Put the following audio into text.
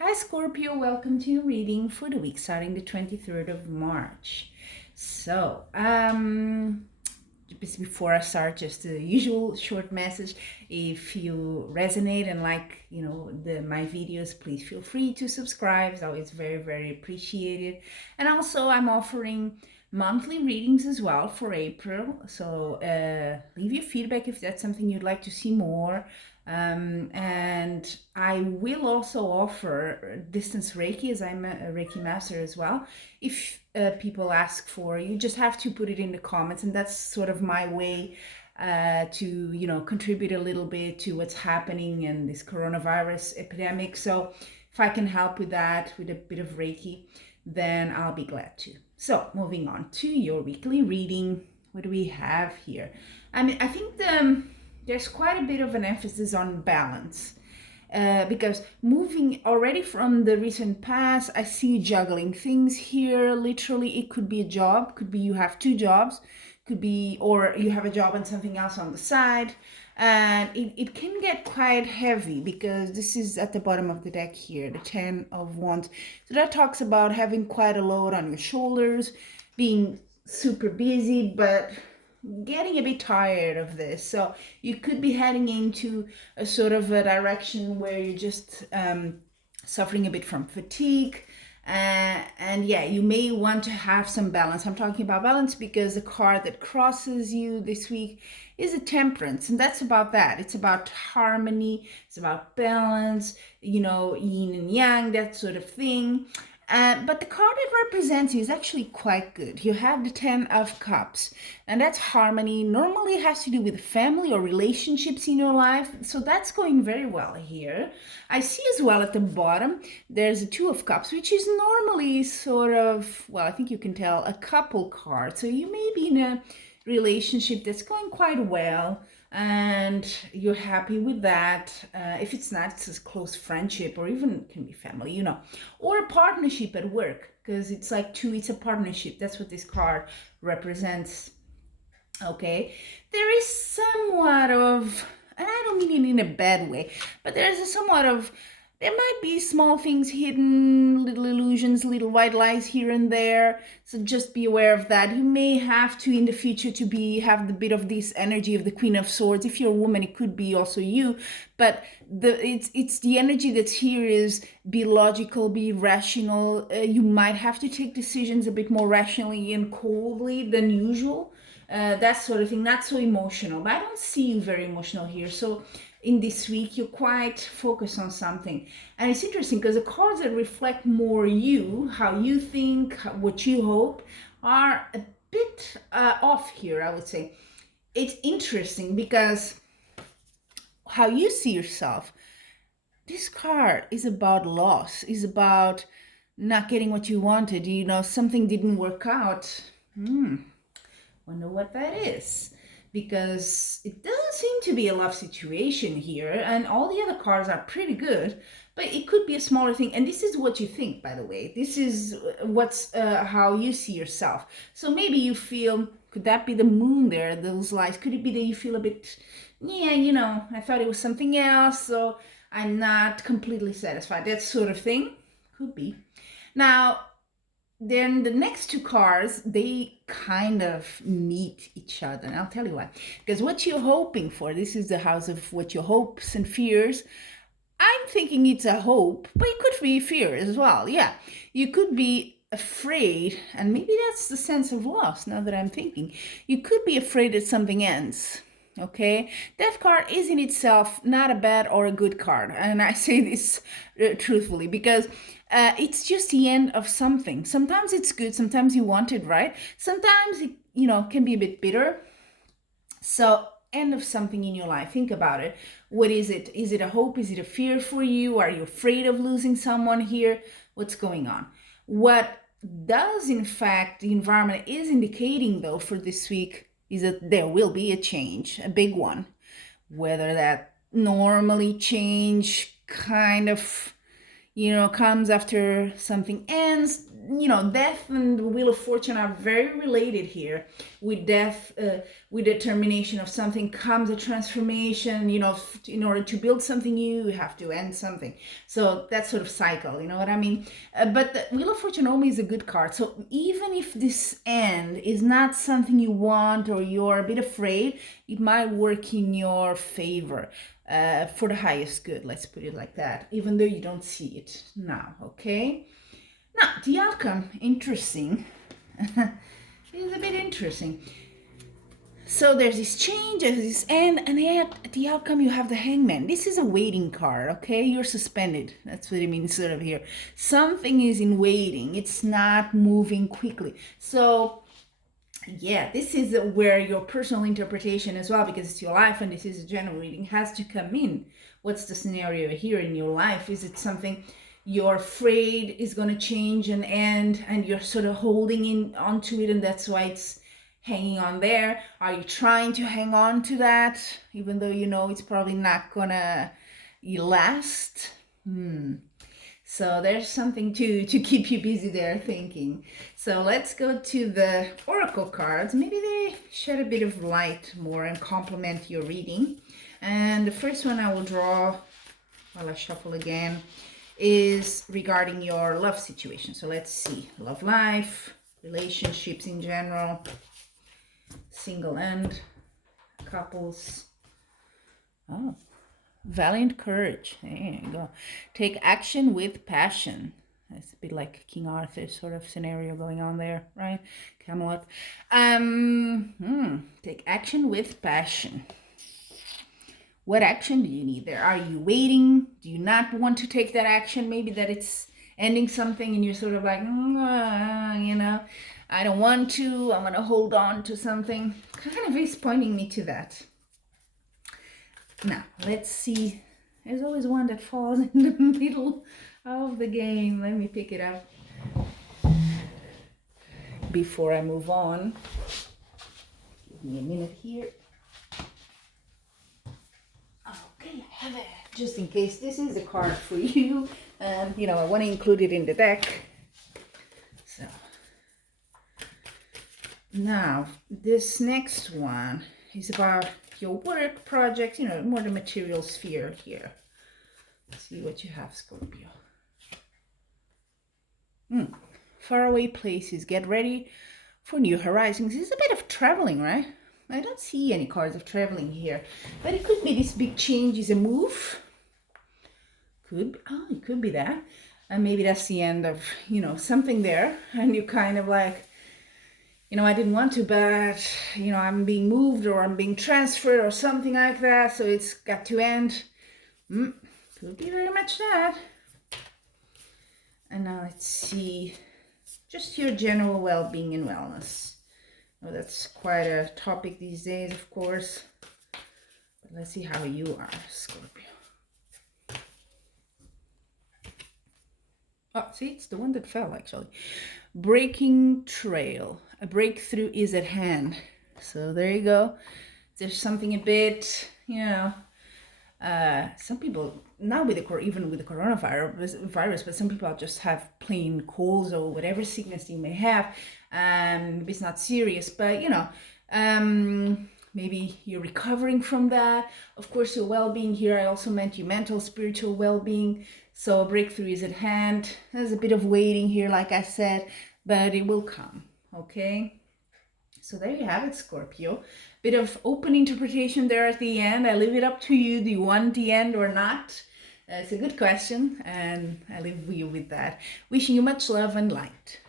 Hi Scorpio, welcome to your reading for the week starting the 23rd of March. So, just before I start, just the usual short message. If you resonate and like, my videos, please feel free to subscribe. It's always very, very appreciated. And also, I'm offering monthly readings as well for April. So, leave your feedback if that's something you'd like to see more. And I will also offer distance Reiki, as I'm a Reiki master as well. If people ask for, you just have to put it in the comments, and that's sort of my way to contribute a little bit to what's happening in this coronavirus epidemic. So if I can help with that with a bit of Reiki, then I'll be glad to. So moving on to your weekly reading, what do we have here? I think there's quite a bit of an emphasis on balance. Because moving already from the recent past, I see you juggling things here. Literally, it could be a job, could be you have two jobs, could be, or you have a job and something else on the side. And it can get quite heavy because this is at the bottom of the deck here, the 10 of Wands. So that talks about having quite a load on your shoulders, being super busy, but getting a bit tired of this. So you could be heading into a sort of a direction where you're just suffering a bit from fatigue. And yeah, you may want to have some balance. I'm talking about balance because the card that crosses you this week is a Temperance, and that's about that. It's about harmony, it's about balance, yin and yang, that sort of thing. But the card that represents you is actually quite good. You have the 10 of Cups, and that's harmony. Normally it has to do with family or relationships in your life, so that's going very well here. I see as well at the bottom, there's a 2 of Cups, which is normally sort of, well, I think you can tell, a couple card. So you may be in a relationship that's going quite well, and you're happy with that. If it's not, it's a close friendship, or even can be family, or a partnership at work, because it's like two, it's a partnership. That's what this card represents. Okay, there is somewhat of, and I don't mean it in a bad way, but there's a somewhat of, there might be small things hidden, little illusions, little white lies here and there. So just be aware of that. You may have to in the future to have the bit of this energy of the Queen of Swords. If you're a woman, it could be also you. But it's the energy that's here is be logical, be rational. You might have to take decisions a bit more rationally and coldly than usual. That sort of thing, not so emotional. But I don't see you very emotional here. So in this week, you're quite focused on something. And it's interesting because the cards that reflect more you, how you think, what you hope, are a bit off here, I would say. It's interesting because how you see yourself, this card is about loss, is about not getting what you wanted. Something didn't work out. Wonder what that is, because it doesn't seem to be a love situation here, and all the other cards are pretty good, but it could be a smaller thing. And this is what you think, by the way. This is what's how you see yourself. So maybe you feel, could that be the moon there, those lights? Could it be that you feel a bit, yeah, I thought it was something else, so I'm not completely satisfied, that sort of thing? Could be. Now, then the next two cards, they kind of meet each other, and I'll tell you why. Because what you're hoping for, this is the house of what your hopes and fears. I'm thinking it's a hope, but it could be fear as well. Yeah, you could be afraid, and maybe that's the sense of loss. Now that I'm thinking, you could be afraid that something ends. Okay, Death card is in itself not a bad or a good card, and I say this truthfully because it's just the end of something. Sometimes it's good, sometimes you want it, right? Sometimes it, can be a bit bitter. So end of something in your life. Think about it. What is it? Is it a hope? Is it a fear for you? Are you afraid of losing someone here? What's going on? What does, in fact, the environment is indicating, though, for this week is that there will be a change, a big one. Whether that normally change kind of, comes after something ends, death and the Wheel of Fortune are very related here. With death, with determination of something comes a transformation. In order to build something new, you have to end something. So that sort of cycle, you know what I mean? But the Wheel of Fortune only is a good card. So even if this end is not something you want or you're a bit afraid, it might work in your favor. For the highest good, let's put it like that, even though you don't see it now, okay? Now, the outcome, interesting. It's a bit interesting. So there's this change, there's this end, and at the outcome you have the Hangman. This is a waiting card, okay? You're suspended. That's what it means sort of here. Something is in waiting. It's not moving quickly. So yeah, this is where your personal interpretation as well, because it's your life and this is a general reading, has to come in. What's the scenario here in your life? Is it something you're afraid is going to change and end and you're sort of holding in onto it and that's why it's hanging on there? Are you trying to hang on to that even though you know it's probably not gonna last? So there's something to keep you busy there thinking. So let's go to the oracle cards. Maybe they shed a bit of light more and complement your reading. And the first one I will draw while I shuffle again is regarding your love situation. So let's see. Love life, relationships in general, single and couples. Oh. Valiant courage. There you go. Take action with passion. It's a bit like King Arthur sort of scenario going on there, right? Camelot. Take action with passion. What action do you need there? Are you waiting? Do you not want to take that action? Maybe that it's ending something and you're sort of like, I don't want to. I'm going to hold on to something. Kind of is pointing me to that. Now, let's see. There's always one that falls in the middle of the game. Let me pick it up before I move on. Give me a minute here. Okay, I have it. Just in case this is a card for you. And, I want to include it in the deck. So, now, this next one is about your work projects, more the material sphere here. Let's see what you have, Scorpio. Faraway places. Get ready for new horizons. This is a bit of traveling, right? I don't see any cards of traveling here. But it could be this big change is a move. It could be that. And maybe that's the end of, something there. And you kind of like, I didn't want to, but, I'm being moved or I'm being transferred or something like that. So it's got to end. Could be very much that. And now let's see, just your general well-being and wellness. Oh, that's quite a topic these days, of course. But let's see how you are, Scorpio. Oh, see, it's the one that fell, actually. Breaking trail. A breakthrough is at hand. So there you go. There's something a bit, some people, not with even with the coronavirus, but some people just have plain colds or whatever sickness you may have. Maybe it's not serious, but, maybe you're recovering from that. Of course, your well-being here, I also meant your mental, spiritual well-being. So a breakthrough is at hand. There's a bit of waiting here, like I said, but it will come, okay? So there you have it, Scorpio. Bit of open interpretation there at the end. I leave it up to you. Do you want the end or not? It's a good question, and I leave you with that. Wishing you much love and light.